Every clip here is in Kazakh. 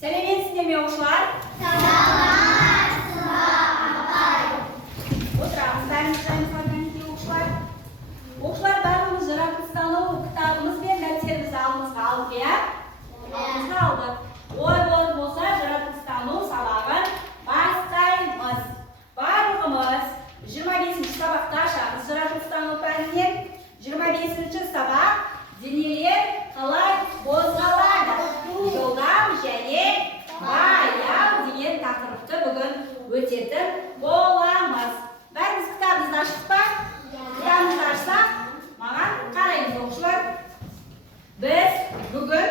Сәлеметсіздер ме оқушылар? Саламатсыздар, апай. Отырамыз бәріміз жайымызға оқушылар. Оқушылар бәріміз жаратылыстану кітабымыз бен дәптерімізді алдымызға алдық, иә? Алдымызға алдық. Ой болып болса, жаратылыстану сабағын бастаймыз. Барлығымыз 25-ші сабақта ашамыз жаратылыстану пәнінен. 25-ші сабақ денелер қалай қозғалады? Жылдам және баяу деген тақырыпты бүгін өтетін боламыз. Бәріміз кітабымызды аштық па? Кітабымызды ашсақ, маған қараймыз оқушылар. Біз бүгін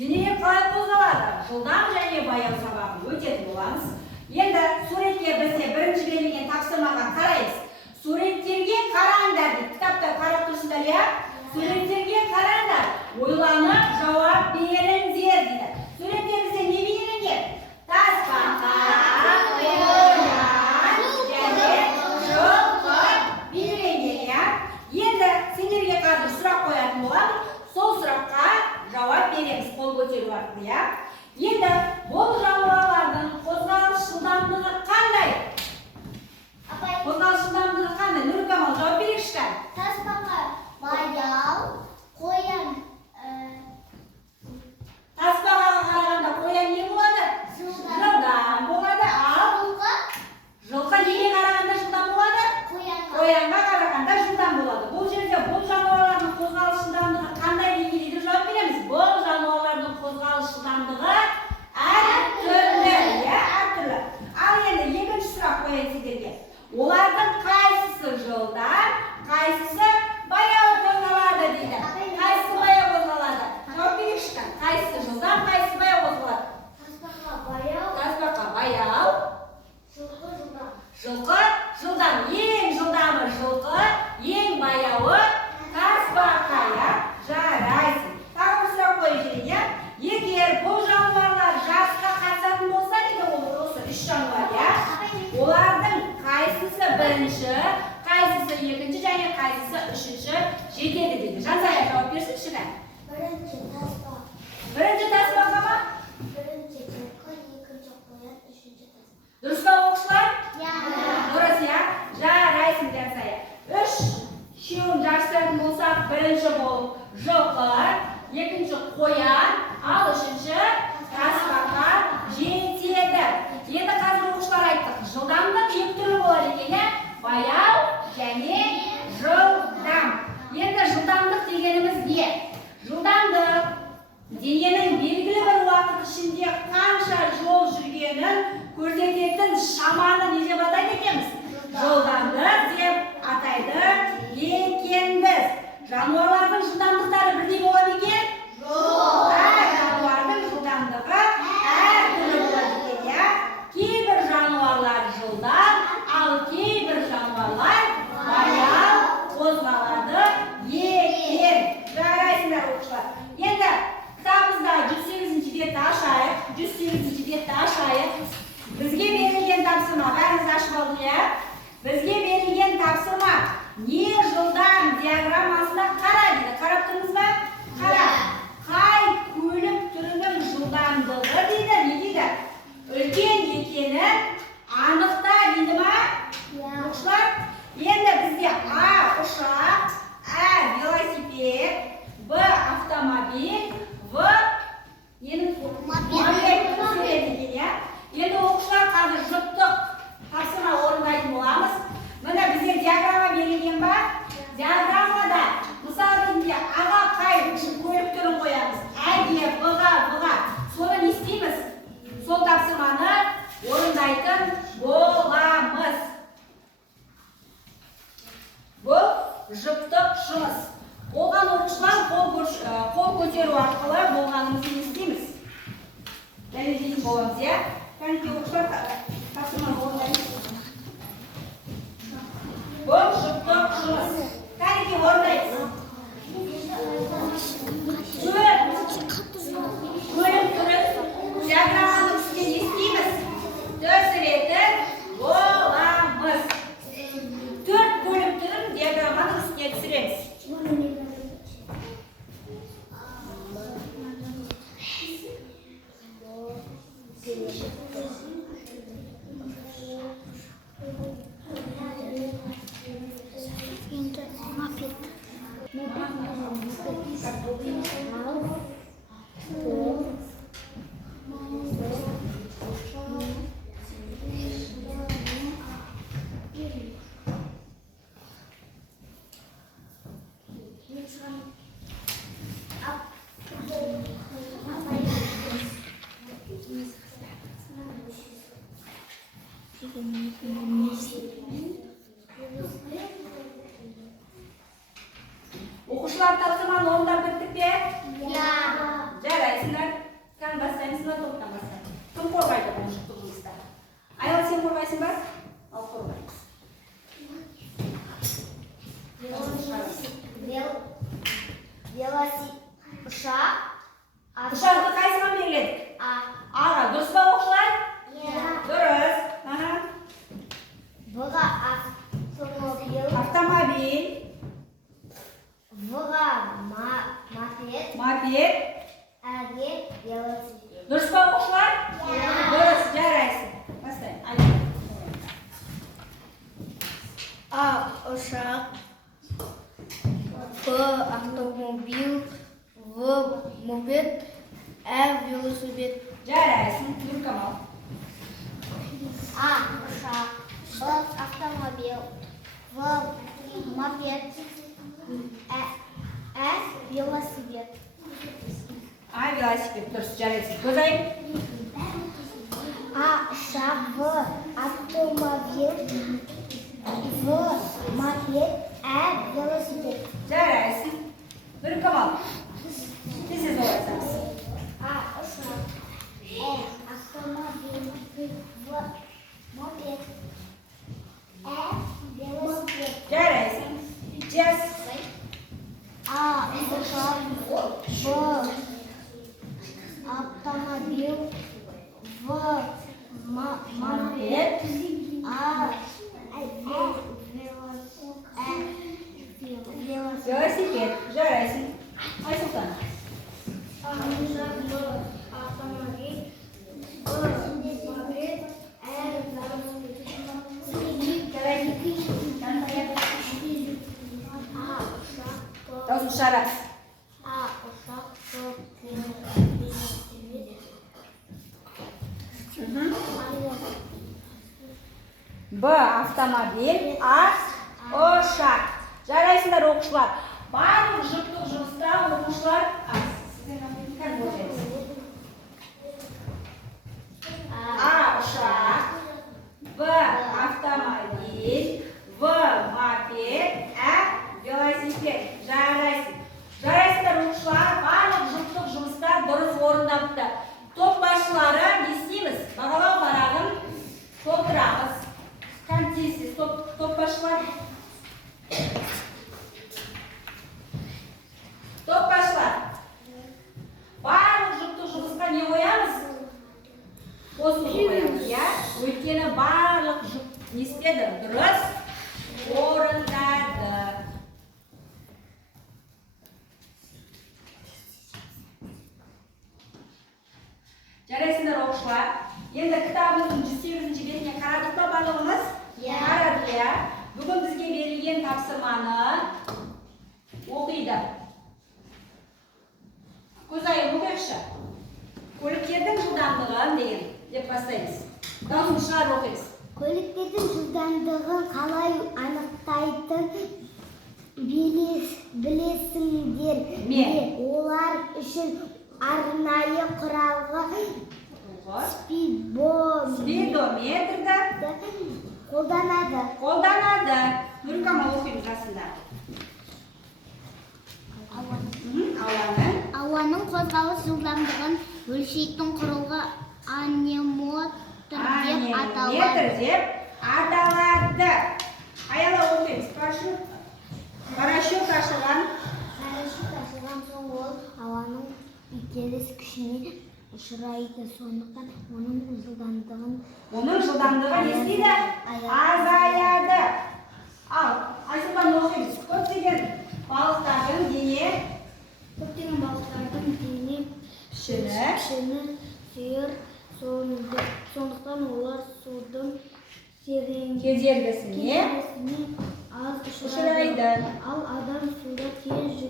денелер қалай қозғалады? Жылдам және баяу сабағын өтетін боламыз. Енді суретке бізде бірінші берілген тапсырмаға қараймыз. Суреттерге қараңдар дейді. Кітапта қарап тұрсыңдар, иә? Суреттерге қараңдар. Ойланып жауап беріңдер дейді. Суреттерімізде не бейнеленген? Тасбақа, қоян және жылқы бейнеленген, иә? Енді сендерге қазір сұрақ қоятын боламын. Сол сұраққа жауап береміз қол көтеру арқылы, иә? Енді бұл жануарлардың қозғалыс жылдамдығы қандай? Қозғалыс жылдамдығы қандай? Нұркамал жауап берейікші. Тасбақа баяу, қоян Тасбақаға қарағанда қоян не болады? Жылдам болады. Ал жылқы неге қарағанда жылдам болады? Қоянға қарағанда жылдам болады. Бұл жерде бұл жануарлардың қозғалыс жылдамдығы қандай деңгейде деп жауап береміз? Бұл жануарлардың қозғалыс жылдамдығы әртүрлі, иә, әртүрлі. Ал енді екінші сұрақ қояйын сіздерге. Олардың қайсысы жылдам, қайсысы баяу қозғалады дейді. Қайсысы баяу қозғалады? Жауап берейікші. Қайсысы жылдам, қайсысы баяу қозғалады? Тасбақа баяу, Тасбақа баяу, жылқы жылдам. жылқы жылдам. Ең жылдамы жылқы, ең баяуы тасбақа, иә? Жарайсың. Тағы бір сұрақ қойып жіберейін, иә? Егер бұл жануарлар жарысқа қатысатын болса, дейді ол осы үш жануар, иә? Олардың қайсысы бірінші, қайсысы екінші және қайсысы үшінші жетеді дейді. Жансая жауап берсінші ме? Бірінші тасбақа, Бірінші тасбақа ма? бірінші жылқы, екінші қоян, үшінші тасбақа. Дұрыс па оқушылар? Иә. Дұрыс, иә? Жарайсың Жансая. Үшеуін жарыстыратын болсақ, бірінші болып жылқы, екінші қоян, ал үшінші тасбақа жетеді. Енді қазір оқушылар айттық. Жылдамдық екі түрлі болады екен, иә? Баяу және жылдам. Енді жылдамдық дегеніміз не? Жылдамдық дененің белгілі бір уақыт ішінде қанша жол жүргенін көрсететін шаманы не деп атайды екенбіз? Жылдамдық деп атайды екенбіз. Жануарлардың жылдамдықтары бірдей болады екен? Әр жануардың жылдамдығы әртүрлі болады екен, иә? Кейбір жануарлар жылдам, ал кейбір жануарлар баяу қозғалады екен. Жарайсыңдар оқушылар. Енді кітабымызда 108-ші бетті ашайық. 108-ші бетті ашайық. Бізге берілген тапсырма. Бәріміз ашып алдық, иә? Бізге берілген тапсырма. Не жылдам диаграммасына қара дейді. Қарап тұрмыз ба? Қара. Қай көлік түрінің жылдамдығы дейді. Не дейді? Үлкен екенін анықта дейді ма? Оқушылар, енді бізде А ұшақ, Ә велосипед, Б автомобиль, В мопед көрсетеді, иә? Енді оқушылар қазір жұптық тапсырма орындайтын боламыз. Мына бізде диаграмма берілген ба? Диаграммада O'quvchilar topshirmani o'rnab bitdik-ku. Ya. Jaraysinlar. Kan bassaysizlar, to'pdan bassaysiz. Kim qo'rg'aydi bu o'quvchimizda? Ayol sen qo'rg'aysinmi? Al qo'rg'ay. Uşak. Uşaqni qaysi ham belgiladik? A'ga durustmi o'quvchilar? Durust. Mana Vga avtomobil. avtomobil, Vga moped. moped. A'ga velosiped. Durustmi o'quvchilar? Durust, jaraysin. Bassay. A. Uşak. B. Avtomobil. V. Moped. E. Velosiped. Jaraysin. Yur Kamal. A. Uşak. B. Avtomobil. V. Moped. E. Velosiped. Ay velosiped. Durust, jaraysin. Ko'zay. A. Uşak. V. Avtomobil. V. Moped. E. Velosiped. Jaraysin. Yur Kamal. Siz o'raysiz. A. Uşak. E. Avtomobil. V. Moped. E. Velosiped. Jaraysin. Jas. A. Uşak. B. Avtomobil. V. Moped. A. Velosiped. Velosiped. Jaraysin. Ay Sultan. A. Uşak. B. Avtomobil. V. Moped. E. Dawson Sharaf. A. Uşak. B. Avtomobil. A. Uşak. Jaraysizlar o'quvchilar. Bariq jiplik жұмыста o'quvchilar. A. Uşak. B. Avtomobil. V. Moped. A. Velosiped. Jaraysiz. Jaraysizlar o'quvchilar. Bariq jiplik жұмыста dұрыс o'rindabdi. Top başlari ne isteymiz? Бағалау барағын толтырамыз. Контейсіз топ başlar. Топ başlar. Барлық жүктік жұмысқа не қоямыз? Қосылып қоямыз, я? Өйткені барлық жүк не істеді? Дұрыс орындады. Жарайсыңдар оқушылар. Енді кітабымыздың 108-ші бетіне қарадық па барлығымыз? Қарадық, я? Бүгін бізге берілген тапсырманы оқиды. Көзайым оқиықшы. Көліктердің жылдамдығын деген деп бастаймыз. Даусын шығарып оқимыз. Көліктердің жылдамдығын қалай анықтайтын білесіңдер ме? Олар үшін арнайы құралғы спидометрді қолданады. Нұркамал оқимыз расында. Ауаның қозғалыс жылдамдығын өлшейтін құрылғы анемотр деп аталады. Аяла оқимыз. Парашют ашылған. Парашют ашылған соң ол ауаның итеріс күшіне ұшырайды. Сондықтан оның жылдамдығы не істейді? Азаяды. Ал, Айсұлтан оқимыз. Көптеген балықтардың дене пішіні, шыны, сүйір, Сондықтан олар судың кедергісіне аз ұшырайды. Ал адам суда тез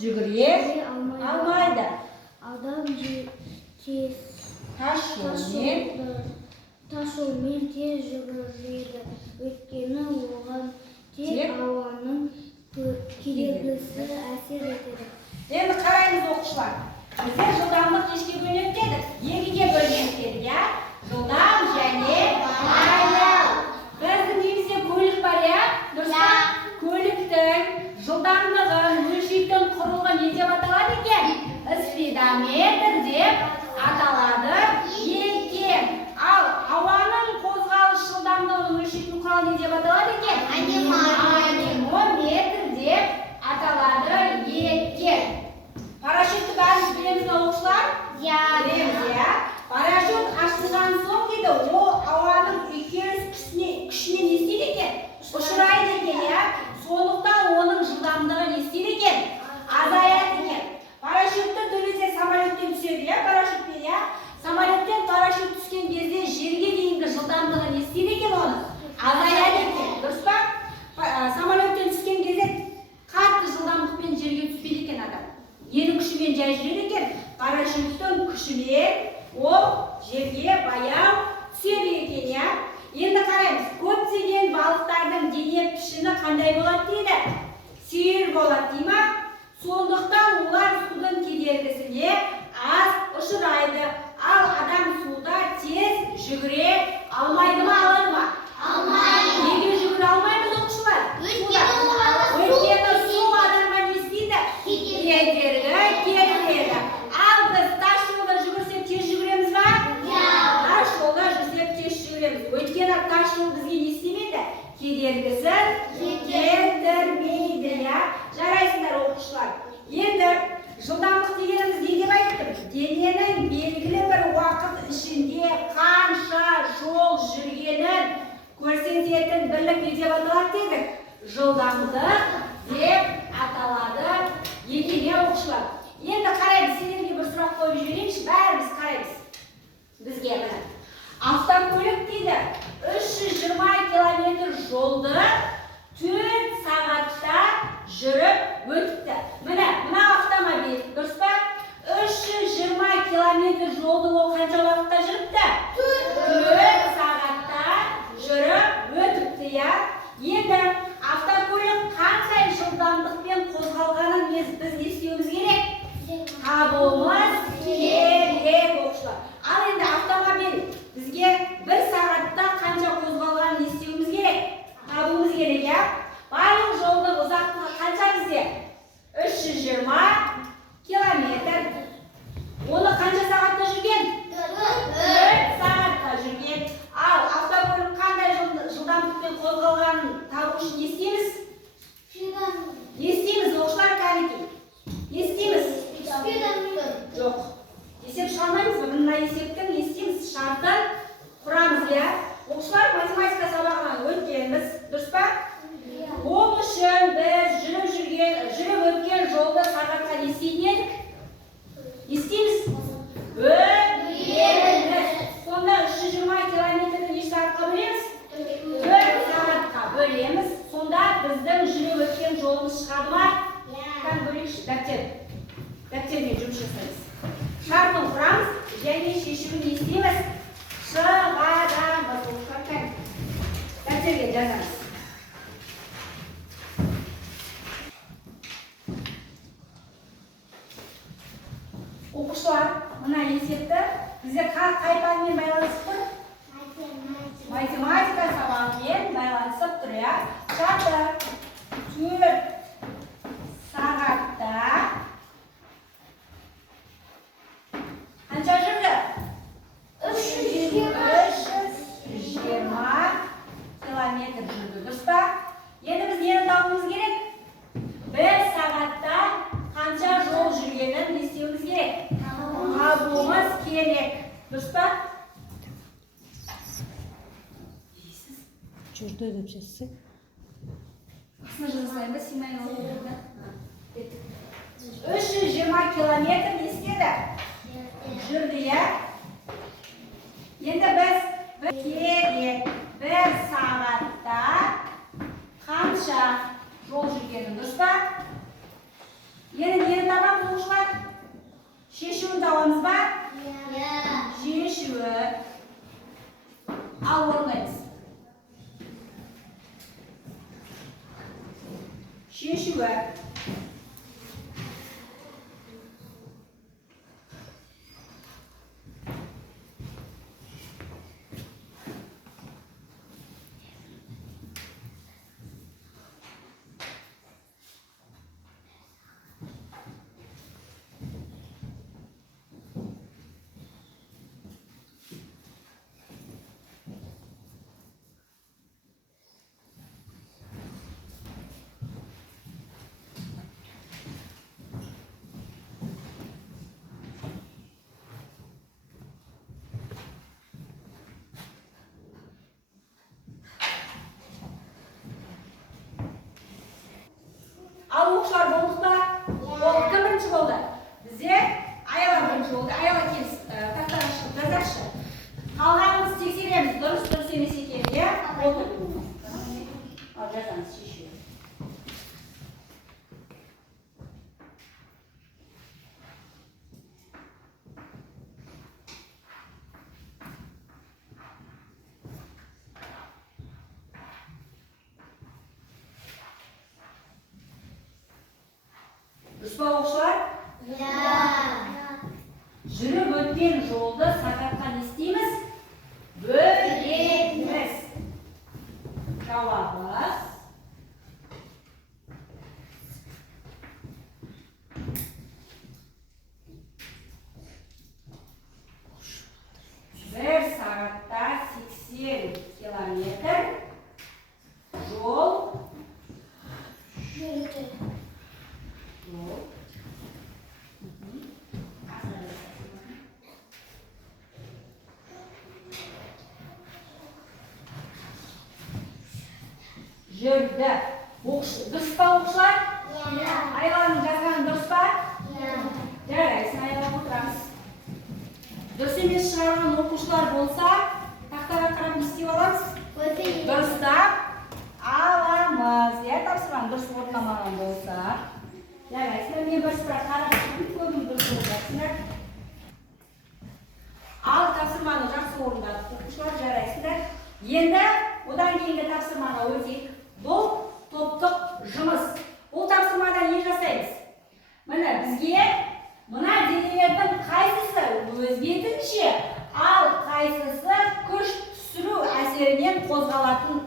Жүгіре алмайды. Адам тез тас жолмен тез жүгіреді. Өйткені оған тек ауаның кедергісі әсер етеді. Енді қараймыз оқушылар. Біздер жылдамдық нешеге бөлінеді дедік? Екіге бөлінеді дедік, иә? Жылдам және баяу. Біздің немізде көлік бар, иә? Дұрыс па? Көліктің жылдамдығын өлшейтін құрылғы не деп аталады екен? Спидометр деп аталады екен. Ал ауаның қозғалыс жылдамдығын өлшейтін құрал не деп аталады екен? Анимометр деп аталады екен. Парашютті бәріміз білеміз бе оқушылар? Білеміз, иә. Парашют ашылған соң дейді, ол ауаның үйкеліс күшіне не істейді екен? Ұшырайды екен, иә. Сондықтан оның жылдамдығы не істейді екен? Азаяды екен. Парашютті төлесе самолеттен түседі, иә, парашютпен, иә. Самолеттен парашют түскен кезде жерге дейінгі жылдамдығы не істейді екен оны? Азаяды екен. Дұрыс па? Самолеттен түскен кезде қатты жылдамдықпен жерге түспейді екен адам. Ненің күшімен жай жүреді екен? Парашюттің күшімен ол жерге баяу түседі екен, иә. Енді қараймыз, көптеген балықтардың дене пішіні қандай болады дейді? Сүйір болады, дей ма? Сондықтан олар судың кедергісіне аз ұшырайды. Ал адам суда тез жүгіре алмайды ма, алады ма? Алмайды. Неге жүгіре алмайды оқушылар? Өйткені су адамға не істейді? Кедергі келтіреді. Ал біз тас жолда жүгірсек тез жүгіреміз ба? Тас жолда жүрсек тез жүгіреміз. Өйткені тас жол бізге не істемейді? Кедергісін келтірмейді, иә? Жарайсыңдар оқушылар. Енді жылдамдық дегеніміз не деп айттым? Дененің белгілі бір уақыт ішінде қанша жол жүргенін көрсететін бірлік не деп аталады дедік? Жылдамдық деп аталады екен, оқушылар. Енді қараймыз, сендерге бір сұрақ қойып жіберейінші, бәріміз қараймыз. Бізге міне. Автокөлік дейді, 320 километр жолды 4 сағатта жүріп өтіпті. Міне автомобиль, дұрыс па? 320 километр жолды ол қанша уақытта жүріпті? 4 сағатта жүріп өтіпті, иә? Енді автокөлік қандай жылдамдықпен қозғалғанын біз не істеуіміз керек? Табуымыз керек, оқушылар. Ал енді автомобиль бізге 1 сағатта қанша қозғалғанын не істеуіміз керек? Табуымыз керек, иә? Барлық жолдың ұзақтығы қанша бізде? 320 километр. Оны қанша сағатта жүрген? 4 сағатта жүрген. Ал автокөлік қандай жылдамдықпен қозғалғанын табу үшін не істейміз? Не істейміз, оқушылар, кәнекей? Не істейміз? Жоқ. Есеп шығармаймыз ба? Мына есептің не істейміз? Шартын құрамыз, иә? Оқушылар, математика сабағынан өткенбіз, дұрыс па? Ол үшін біз жүріп өткен жолды сағатқа не істейтін едік? Не істейміз? Бөлеміз. Сонда 320 километрді неше сағатқа бөлеміз? 4 сағатқа бөлеміз. Сонда біздің жүріп өткен жолымыз шығады ма? Там бөлейікші, дәптермен жұмыс жасаймыз. Шартын құрамыз және шешімін не істейміз? Шығарамыз. Дәптерге жазамыз. Оқушылар, мына есепті біздер қай пәнмен байланысып тұр? Математика сабағымен байланысып тұр, иә? Шарты 4 сағатта қанша жүрді? 320 километр жүрді, дұрыс па? Енді біз нені табуымыз керек? 1 сағатта қанша жол жүргенін не істеуіміз керек? Табуымыз керек, дұрыс па? Жүрді деп жазсақ. Қысына жазылайын ба, Симай олығында? 320 километр не істеді? Жүрді, иә? Керек bir saatda qancha yo'l yurganim dұрыс па? Енді нені табамыз оқушылар? Шешуін табамыз ба? Шешуі. Ал орындаймыз. Шешуі. Ал оқушылар болдық па? Болдық. Кім бірінші болды? Бізде Аяла бірінші болды. Аяла келіс тақтаға шығып жазаршы. Қалғанымыз тексереміз. Дұрыс емес екен, иә? Болды. Ал жазамыз шешуі. Дұрыс па оқушылар? Жүріп өткен жолды сағатқа не істейміз? Бөлеміз. Жауабы. Бір сағатта 80 километр жол жүрді. Жүрді. Дұрыс па оқушылар? Айланың жазғаны дұрыс па? Жарайсың, Айла отырамыз. Дұрыс емес шығарған оқушылар болса, тақтаға қарап не істеп аламыз? Дұрыстап аламыз. Тапсырған дұрыс орындамаған болса. Жарайсың, мен бір сұрақ қарап шығып көбім дұрыс орындасыңдар. Ал тапсырманы жақсы орындадық оқушылар, жарайсыңдар. Енді одан кейінгі тапсырмаға өтейік. Бұл топтық жұмыс. Бұл тапсырмада не жасаймыз? Міне бізге мына денелердің қайсысы өз бетінше, ал қайсысы күш түсіру әсерінен қозғалатын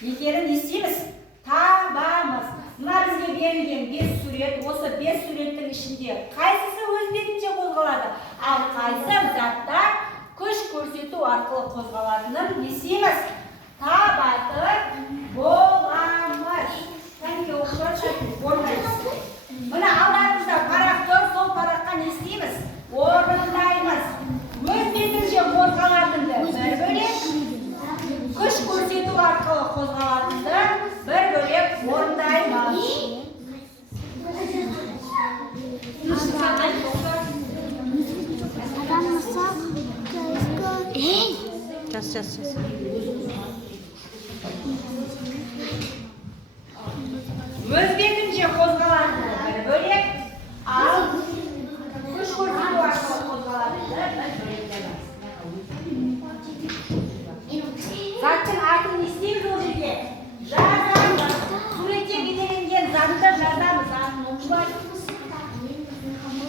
екенін не істейміз? Табамыз. Мына бізге берілген 5 сурет, осы 5 суреттің ішінде қайсысы өз бетінше қозғалады, ал қайсы заттар күш көрсету арқылы қозғалатынын не істейміз? Табатып боламыз. Кәнеке оқушылар орындаймыз. Мына алдарыңызда парақ тұр, сол параққа не істейміз? Орындаймыз. Өз бетінше қозғалатынды бір бөлек, күш көрсету арқылы қозғалатынды бір бөлек орындаймыз. Жас. Өз бетінше қозғалатынды бір бөлек, ал күш көрсету арқылы қозғалатынды бір бөлек жазамыз. Заттың атын не істейміз ол жерге? Жазамыз. Суретте бейнеленген затты жазамыз.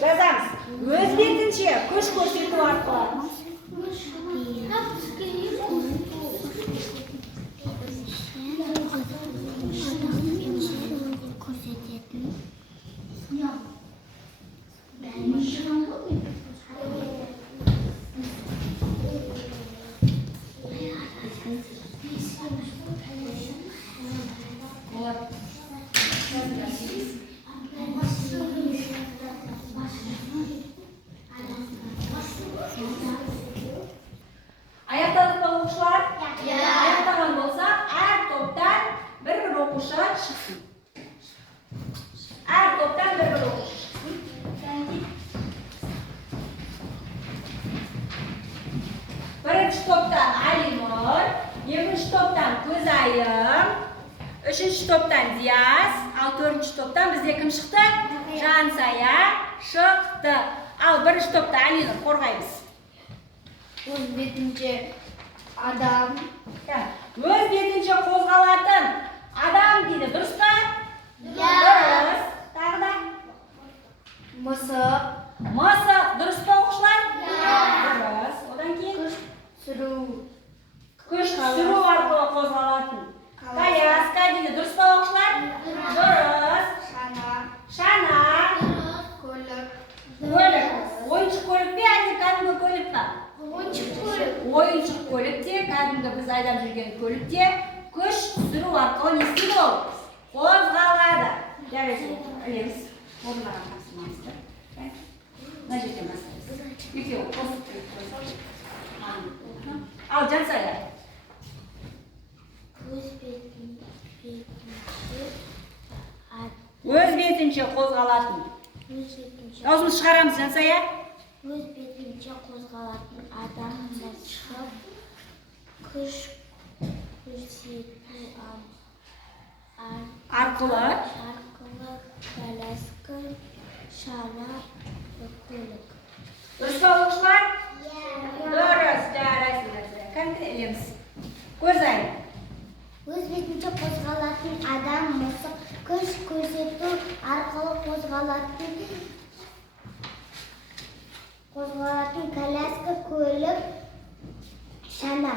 Жазамыз. Өз бетінше күш көрсету арқылы. Аяқтадық па birinchi topdan Alimur, ikkinchi topdan Ko'zayim, uchinchi topdan Diyaz, al to'rtinchi topdan bizga kim chiqdi? Jansaya chiqdi. Al birinchi topda Alinur qo'rg'aymiz. O'z betincha adam. O'z betincha qo'zg'alатын adam deydi, durustmi? Durust. Tag'da Misiq. Misiq, durustmi o'qishlar? Durust. Odan keyin Suruv. kuch suruv orqali qo'zg'alатын. Kolyazka deydi, durustmi o'qishlar? Durust. Shana. Ko'ylak. Ko'ylak. O'yinchiq ko'ylakmi yoki qadimgi ko'ylakmi? O'yinchiq ko'ylakda, qadimgi biz aydab yurgan ko'ylakda kuch suruv orqali nima istaydi? Qo'zg'aladi. Yaraydi. Ilamiz. O'rnagan taqsimimizda. Najika masalasi. Ikkovi qo'shib qo'ysak. Al Jansaya. O'z betincha qo'zg'alатын. Yozib chiqaramiz Jansaya. O'z betincha qo'zg'alатын adam misiq. Kuch Orqali kolyazka, shana va ko'ylak. Durust o'qishlar? Durust. Jaraysiz. Qanday ilamiz? Ko'zayim. O'z betincha qo'zg'alатын adam misiq. Kuch ko'rsatuv orqali qo'zg'alатын kolyazka, ko'ylak, shana.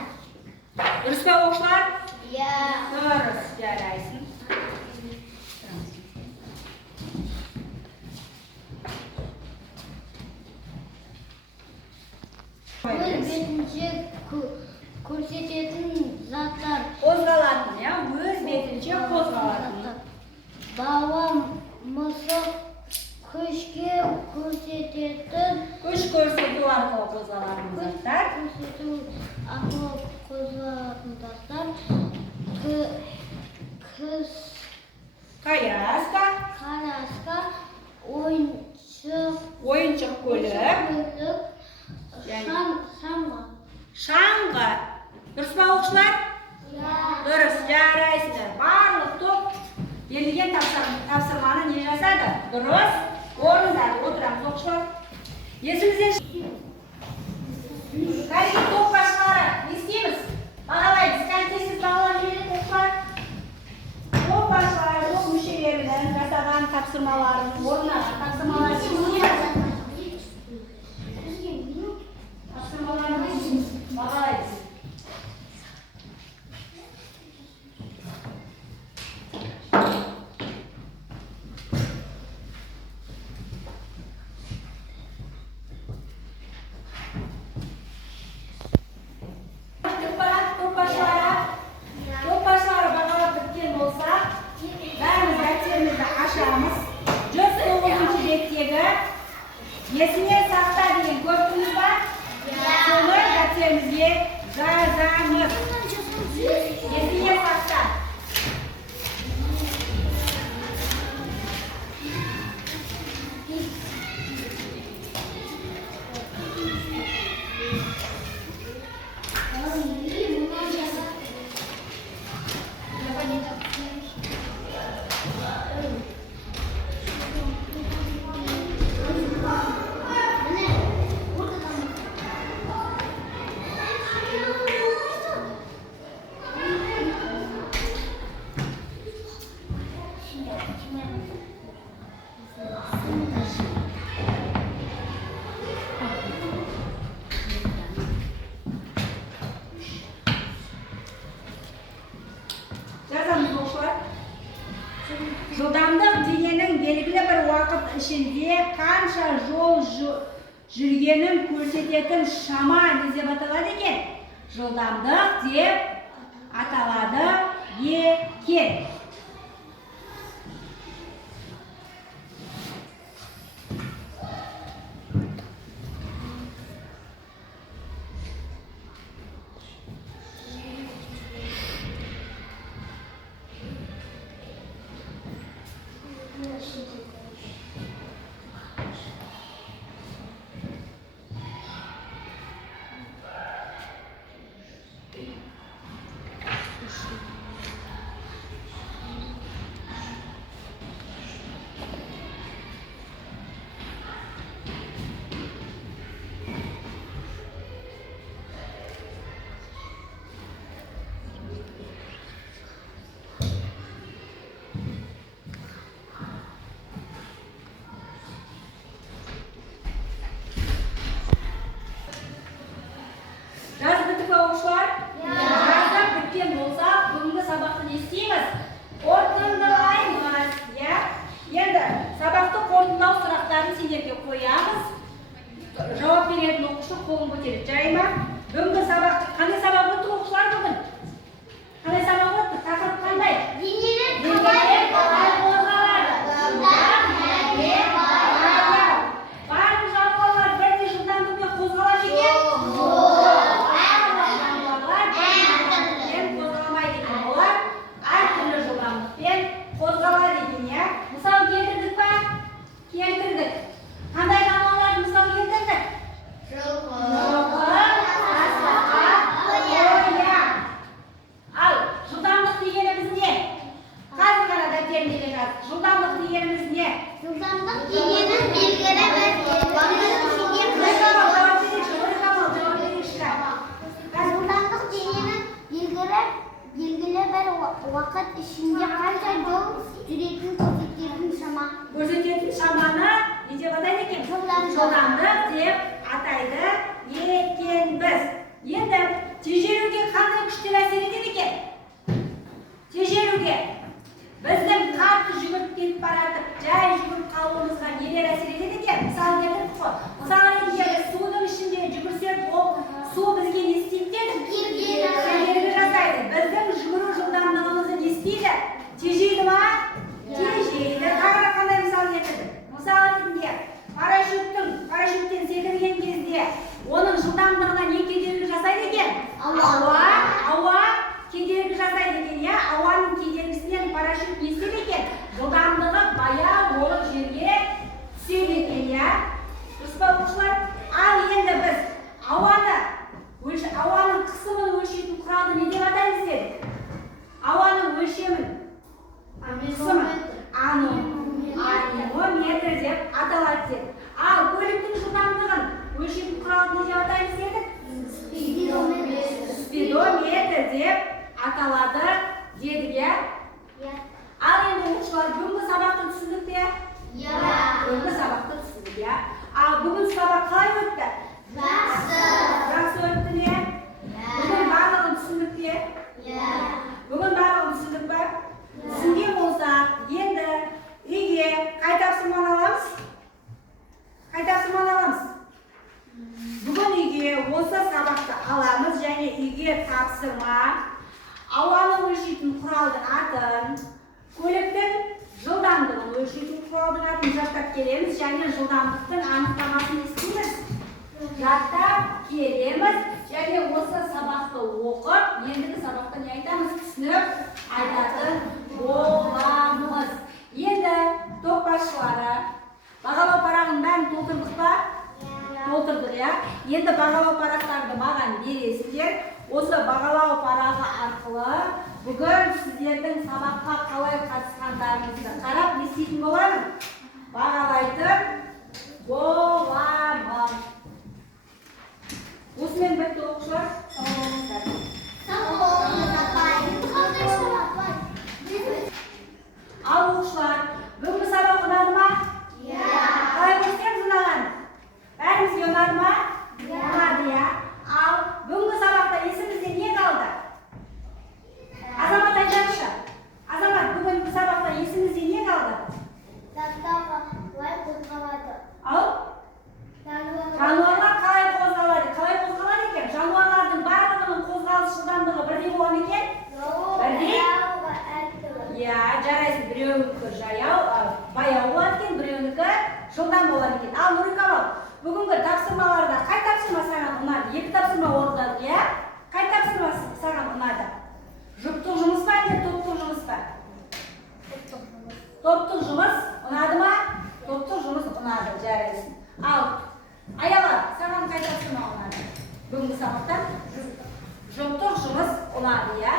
Durust o'qishlar? Ya. Durust. Jaraysiz. O'z betincha ko'rsatuvchi zatlar. Qo'zg'alатын, ya, o'z betincha qo'zg'alатын. Bava, misiq, kuchga ko'rsatuvchi Kuch ko'rsatuv orqali qo'zg'alатын zatlar. ko'rsatuv orqali qo'zg'alатын zatlar. Kolyazka, Kolyazka, o'yinchiq o'yinchiq ko'ylak, shanga. shang'i. Durustmi o'qishlar? Durust. Jaraysiz. Barliq to'p berilgan topshirmani ne jasadi? Durust. O'rnida o'tiramiz o'qishlar. Esimizga qaysi to'p boshlari? Ne istaymiz? Bag'alaymiz. Qanchasiz bag'alaymiz o'qishlar? To'p boshlari, to'p mushaklaridan jasagan topshirmalarni o'rnagan topshirmalarni bag'alaymiz. To'pashlari bag'alab bitgan bo'lsa, ba'zi dakterimizda ashamiz 109-betdagi esingga saqla degan ko'rdingizmi? Shuni dakterimizga yozamiz. Esingga saqla. Жылдамдық дегенің белгілі бір уақыт ішінде қанша жол жүргенін көрсететін шама не деп аталады екен? Жылдамдық деп аталады екен. оқушы қолын көтереді, жарай ма? Бүгінгі сабақ, қандай сабақ өтті оқушылар бүгін? Қандай сабақ өтті? Тақырып қандай? Денелер қалай қозғалады? Барлық жануарлар бірдей жылдамдықпен қозғалады екен? Қозғалмайды екен. Олар әртүрлі жылдамдықпен қозғалады екен, иә? Мысал келтірдік па? Келтірдік. Қандай жануарларды мысал келтірдік? Жылқы, тасбақа, қоян. Ал жылдамдық дегеніміз не? Қазір ғана дәптеріңізге жаз. Жылдамдық дегеніміз не? Жылдамдық дегеніміз белгілі бір уақыт ішінде қанша жол жүретін көрсететін шаманы не деп атайды екен? Жылдамдық деп атайды екенбіз. Енді тежелуге қандай күштер әсер етеді екен? Тежелуге біздің қатты жүгіріп кетіп баратып, жай жүгіріп қалуымызға нелер әсер етеді екен? Мысалы келтірдік қой. Мысалы егер судың ішінде жүгірсек, ол су бізге не істейді дедік? Кедергі жасайды. Біздің жүгіру жылдамдығымызды не істейді? Тежейді ма? Тежейді. Тағы қандай мысал келтірдік? Мысалы ретінде парашюттен секірген кезде оның жылдамдығына не кедергі жасайды екен? Ауа кедергі жасайды екен, иә? Ауаның кедергісінен парашют не істейді екен? Жылдамдығы баяу болып жерге түседі екен, иә? Дұрыс па оқушылар? Ал енді біз ауаның қысымын өлшейтін құралды не деп атаймыз дедік? Ауаның өлшемін анометр деп аталады дедік. Ал көліктің жылдамдығын өлшейтін құралды не деп атаймыз дедік? Спидометр деп аталады дедік, иә? Ал енді оқушылар бүгінгі сабақты түсіндік пе? Бүгінгі сабақты түсіндік, иә? Ал бүгін сабақ қалай өтті? Жақсы өтті ме? Бүгін барлығын түсіндік пе? Бүгін барлығын түсіндік пе? Түсінген болсақ, енді үйге қай тапсырманы аламыз? Бүгін үйге осы сабақты аламыз және үйге тапсырма, ауаны өлшейтін құралдың атын, көліктің жылдамдығын өлшейтін құралдың атын жаттап келеміз және жылдамдықтың анықтамасын естиміз. Жаттап келеміз және осы сабақты оқып, ендігі сабақта не айтамыз? Түсініп айтатын боламыз. Енді топ басшылары бағалау парағын бәрін толтырдық па? Толтырдық, иә? Енді бағалау парақтарды маған бересіздер. Осы бағалау парағы арқылы бүгін сіздердің сабаққа қалай қатысқандарыңызды қарап не істейтін боламын? Бағалайтын боламын. Осымен бітті оқушылар. Ал оқушылар, бүгінгі сабақ ұнады ма? Қалай көрсеңіз ұнаған? Бәрімізге ұнады ма? Ұнады, иә? Ал бүгінгі сабақта есімізде не қалды? Азамат айтайықшы. Азамат, бүгінгі сабақта есімізде не қалды? Ал? Жануарлар қалай қозғалады? Қалай қозғалады екен? Жануарлардың барлығының қозғалыс жылдамдығы бірдей болады екен? Бірдей? Иә, жарайсың. Біреуінікі баяу болады екен, біреуінікі жылдам болады екен. Ал Нұрикамал, бүгінгі тапсырмаларда қай тапсырма саған ұнады? Екі тапсырма орындадық, иә? Қай тапсырма саған ұнады? Жұптық жұмыс па, әлде топтық жұмыс па? Топтық жұмыс ұнады ма? Топтық жұмыс ұнады, жарайсың. Ал Аяла, саған қай тапсырма ұнады? Бүгінгі сабақта жұптық жұмыс ұнады, иә?